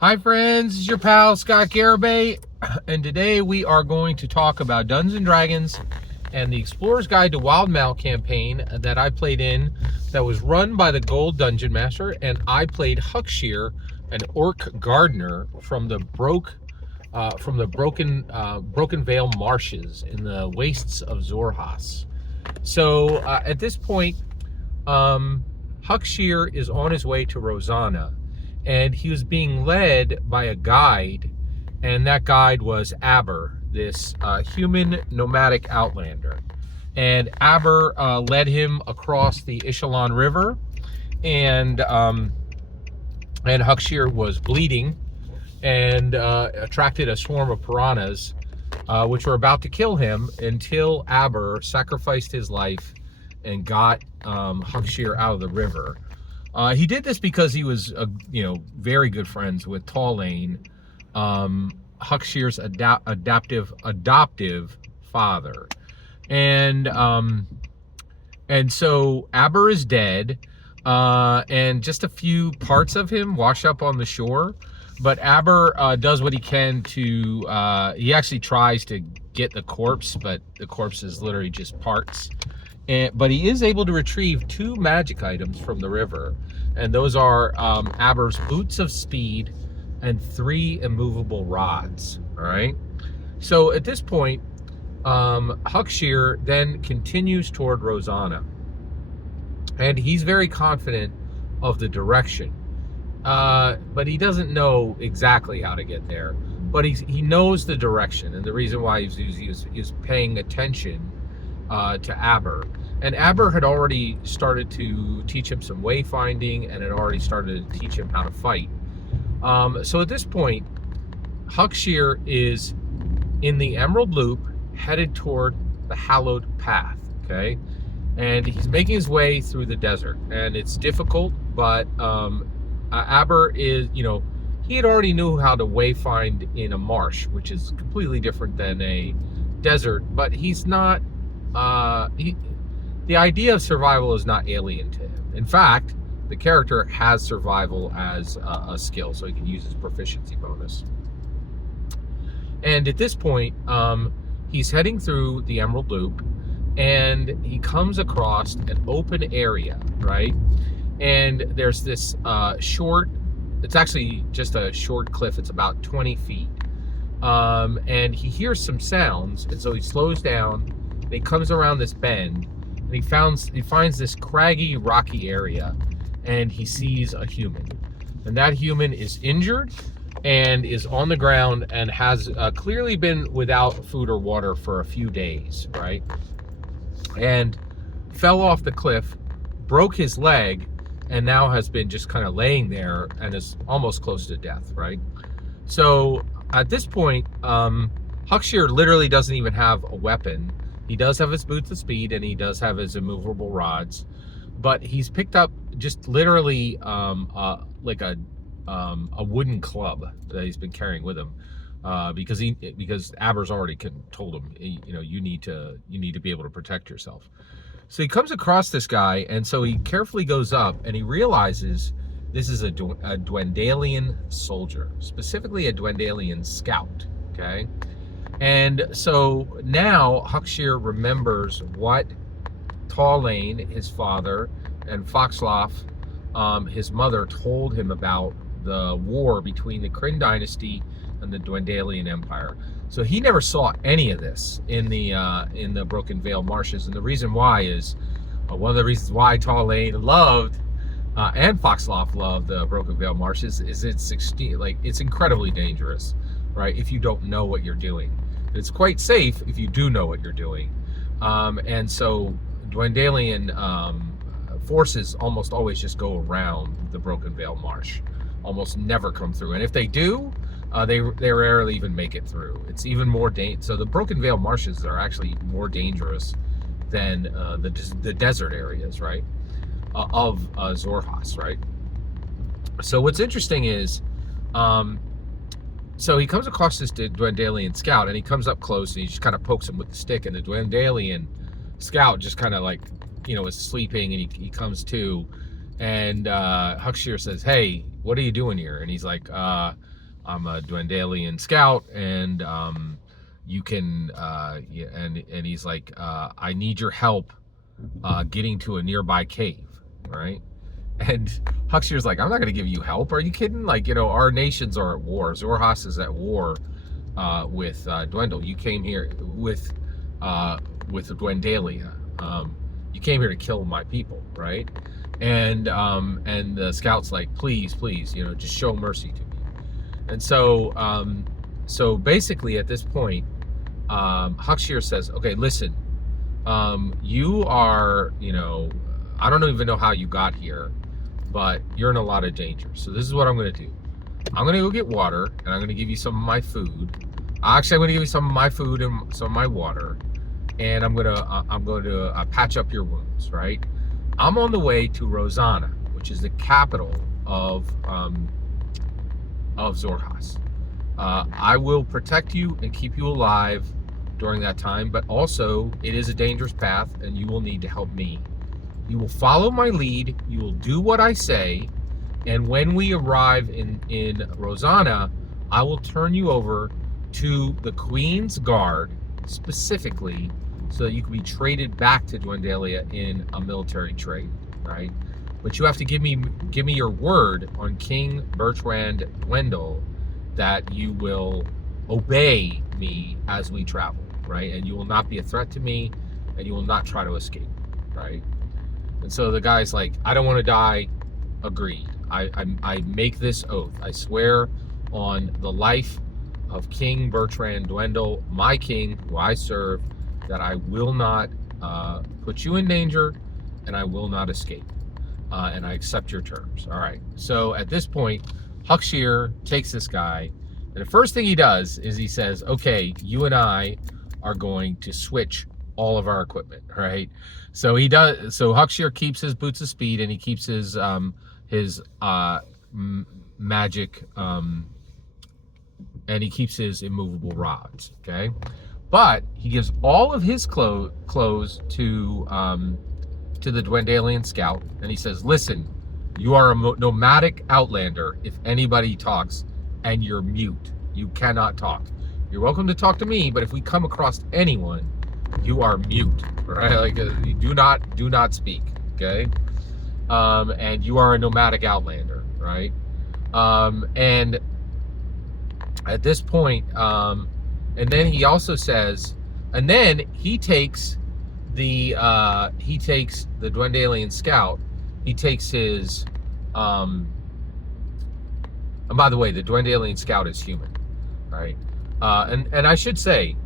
Hi friends, it's your pal Scott Garibay, and today we are going to talk about Dungeons & Dragons and the Explorer's Guide to Wildemount campaign that I played in, that was run by the Gold Dungeon Master, and I played Huckshear, an orc gardener from the Broken Vale Marshes in the wastes of Zorhas. So at this point, Huckshear is on his way to Rosanna, and he was being led by a guide, and that guide was Aber, this human nomadic outlander. And Aber led him across the Echelon River, and Huckshear was bleeding and attracted a swarm of piranhas, which were about to kill him, until Aber sacrificed his life and got Huckshear out of the river. He did this because he was, very good friends with Tallane, Huckshear's adoptive father, and so Aber is dead, and just a few parts of him wash up on the shore. But Aber does what he can to. He actually tries to get the corpse, but the corpse is literally just parts. But he is able to retrieve 2 magic items from the river, and those are Aber's Boots of Speed and 3 immovable rods. All right. So at this point, Huckshear then continues toward Rosanna, and he's very confident of the direction, but he doesn't know exactly how to get there. But he knows the direction, and the reason why he's paying attention to Aber. And Aber had already started to teach him some wayfinding, and had already started to teach him how to fight. So at this point, Huckshear is in the Emerald Loop, headed toward the Hallowed Path, okay? And he's making his way through the desert, and it's difficult, but Aber is, he had already knew how to wayfind in a marsh, which is completely different than a desert, but he's not, the idea of survival is not alien to him. In fact, the character has survival as a skill, so he can use his proficiency bonus. And at this point, he's heading through the Emerald Loop, and he comes across an open area, right? And there's this it's actually just a short cliff. It's about 20 feet. And he hears some sounds, and so he slows down, and he comes around this bend, and he finds this craggy, rocky area, and he sees a human. And that human is injured and is on the ground and has clearly been without food or water for a few days, right? And fell off the cliff, broke his leg, and now has been just kind of laying there and is almost close to death, right? So at this point, Huckshear literally doesn't even have a weapon. He does have his Boots of Speed, and he does have his immovable rods, but he's picked up just literally like a wooden club that he's been carrying with him, because Aber's already told him, you need to be able to protect yourself. So he comes across this guy, and so he carefully goes up, and he realizes this is a Dwendalian soldier, specifically a Dwendalian scout, okay? And so now Huckshear remembers what Tallane, his father, and Foxloff, his mother, told him about the war between the Kryn dynasty and the Dwendalian Empire. So he never saw any of this in the Broken Vale Marshes, and the reason why is one of the reasons why Tallane loved and Foxloff loved the Broken Vale Marshes is it's incredibly dangerous, right? If you don't know what you're doing, it's quite safe if you do know what you're doing, and so Dwendalian forces almost always just go around the Broken Vale Marsh, almost never come through, and if they do, they rarely even make it through. It's even more so the Broken Vale Marshes are actually more dangerous than the desert areas, right, of Zorhas, right? So what's interesting is, so he comes across this Dwendalian scout, and he comes up close, and he just kind of pokes him with the stick, and the Dwendalian scout just kind of is sleeping, and he comes to, And Huckshear says, "Hey, what are you doing here?" And he's like, "I'm a Dwendalian scout, and you can." Yeah, and he's like, "I need your help getting to a nearby cave, right?" And Huckshear's like, "I'm not going to give you help. Are you kidding? Like, our nations are at war. Xhorhas is at war with Dwendal. You came here with Dwendalia. You came here to kill my people, right?" And the scout's like, "Please, please, just show mercy to me." And so basically at this point, Huckshear says, "Okay, listen, you are, I don't even know how you got here, but you're in a lot of danger. So this is what I'm going to do. I'm going to go get water, and I'm going to give you some of my food. Actually, I'm going to give you some of my food and some of my water, and I'm going to patch up your wounds, right? I'm on the way to Rosanna, which is the capital of Xhorhas. I will protect you and keep you alive during that time, but also it is a dangerous path, and you will need to help me. You will follow my lead, you will do what I say, and when we arrive in Rosanna, I will turn you over to the Queen's Guard, specifically, so that you can be traded back to Dwendalia in a military trade, right? But you have to give me your word on King Bertrand Dwendal that you will obey me as we travel, right? And you will not be a threat to me, and you will not try to escape, right? And so the guy's like, "I don't want to die." Agreed. I make this oath. I swear on the life of King Bertrand Dwendal, my king, who I serve, that I will not put you in danger, and I will not escape. And I accept your terms. All right. So at this point, Huckshear takes this guy, and the first thing he does is he says, "Okay, you and I are going to switch all of our equipment," right? So he does. So Huckshear keeps his boots of speed, and he keeps his magic, and he keeps his immovable rods. Okay, but he gives all of his clothes to the Dwendalian scout, and he says, "Listen, you are a nomadic outlander. If anybody talks, and you're mute, you cannot talk. You're welcome to talk to me, but if we come across anyone, you are mute, right? Like, you do not speak, okay? And you are a nomadic outlander, right?" And at this point, and then he also says, and then he takes the Dwendalian scout. He takes his, and by the way, the Dwendalian scout is human, right? And I should say,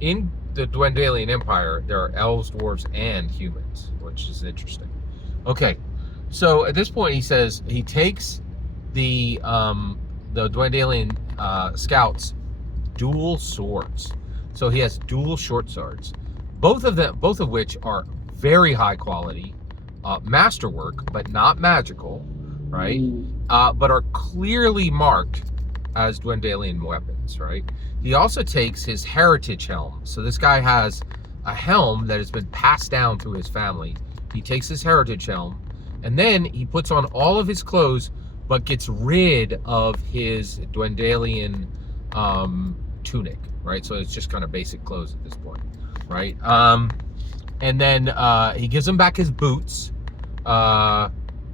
in the Dwendalian Empire, there are elves, dwarves, and humans, which is interesting. Okay, so at this point, he says he takes the Dwendalian scouts dual swords. So he has dual short swords, both of which are very high quality masterwork, but not magical, right? But are clearly marked as Dwendalian weapons, right? He also takes his heritage helm. So this guy has a helm that has been passed down through his family. He takes his heritage helm, and then he puts on all of his clothes, but gets rid of his Dwendalian tunic, right? So it's just kind of basic clothes at this point, right? And then he gives him back his boots.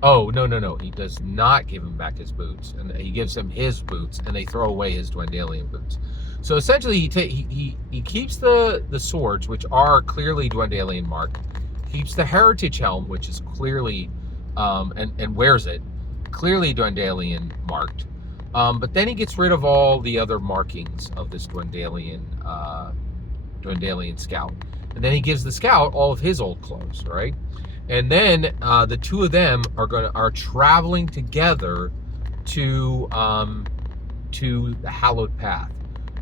Oh, no. He does not give him back his boots. And he gives him his boots, and they throw away his Dwendalian boots. So essentially, he keeps the swords, which are clearly Dwendalian marked. Keeps the heritage helm, which is clearly, and wears it, clearly Dwendalian marked. But then he gets rid of all the other markings of this Dwendalian scout. And then he gives the scout all of his old clothes, right? And then the two of them are traveling together to the Hallowed Path.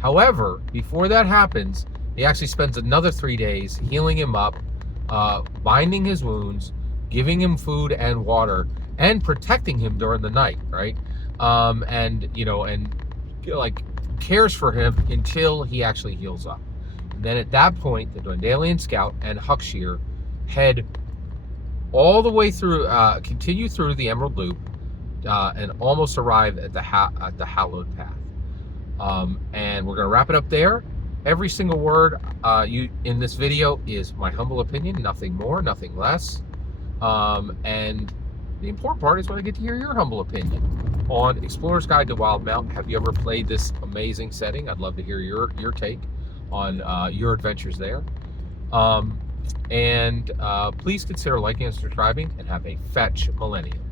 However, before that happens, he actually spends another 3 days healing him up, binding his wounds, giving him food and water, and protecting him during the night, right? And cares for him until he actually heals up. And then at that point, the Dwendalian scout and Huckshear head all the way through, continue through the Emerald Loop, and almost arrive at the Hallowed Path. And we're going to wrap it up there. Every single word in this video is my humble opinion, nothing more, nothing less. And the important part is when I get to hear your humble opinion on Explorer's Guide to Wildemount. Have you ever played this amazing setting? I'd love to hear your take on your adventures there. And please consider liking and subscribing, and have a fetch millennium.